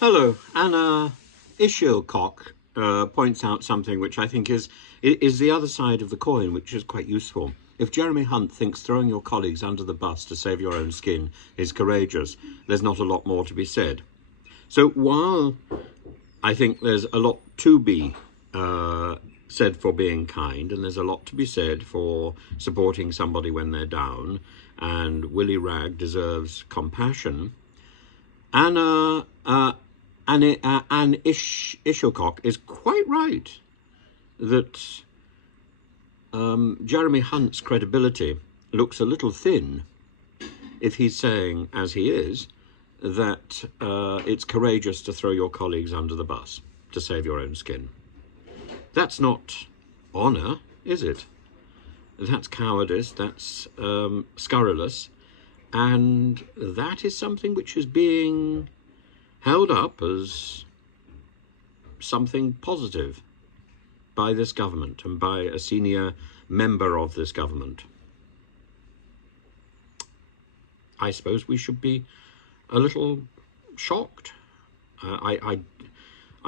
Hello, Anna Ishilcock points out something which I think is the other side of the coin, which is quite useful. If Jeremy Hunt thinks throwing your colleagues under the bus to save your own skin is courageous, there's not a lot more to be said. So while I think there's a lot to be said for being kind, and there's a lot to be said for supporting somebody when they're down, and Willie Ragg deserves compassion, Anna Anne Ishilcock is quite right that Jeremy Hunt's credibility looks a little thin if he's saying, as he is, that it's courageous to throw your colleagues under the bus to save your own skin. That's not honour, is it? That's cowardice, that's scurrilous, and that is something which is being held up as something positive by this government and by a senior member of this government. I suppose we should be a little shocked. I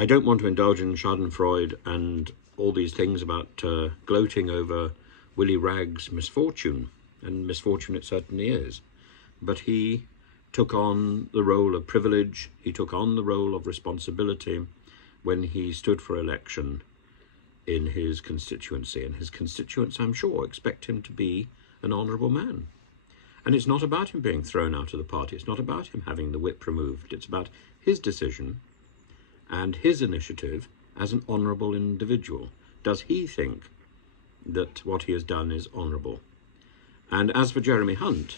don't want to indulge in Schadenfreude and all these things about gloating over Willie Ragg's misfortune, and misfortune it certainly is. But he took on the role of privilege, he took on the role of responsibility when he stood for election in his constituency. And his constituents, I'm sure, expect him to be an honourable man. And it's not about him being thrown out of the party, it's not about him having the whip removed, it's about his decision and his initiative as an honourable individual. Does he think that what he has done is honourable? And as for Jeremy Hunt,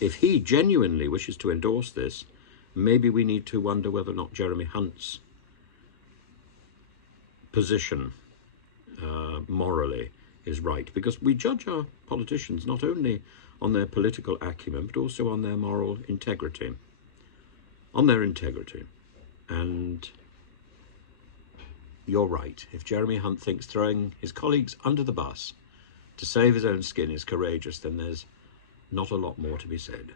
if he genuinely wishes to endorse this, maybe we need to wonder whether or not Jeremy Hunt's position morally is right, because we judge our politicians not only on their political acumen, but also on their moral integrity. And you're right. If Jeremy Hunt thinks throwing his colleagues under the bus to save his own skin is courageous, then there's not a lot more to be said.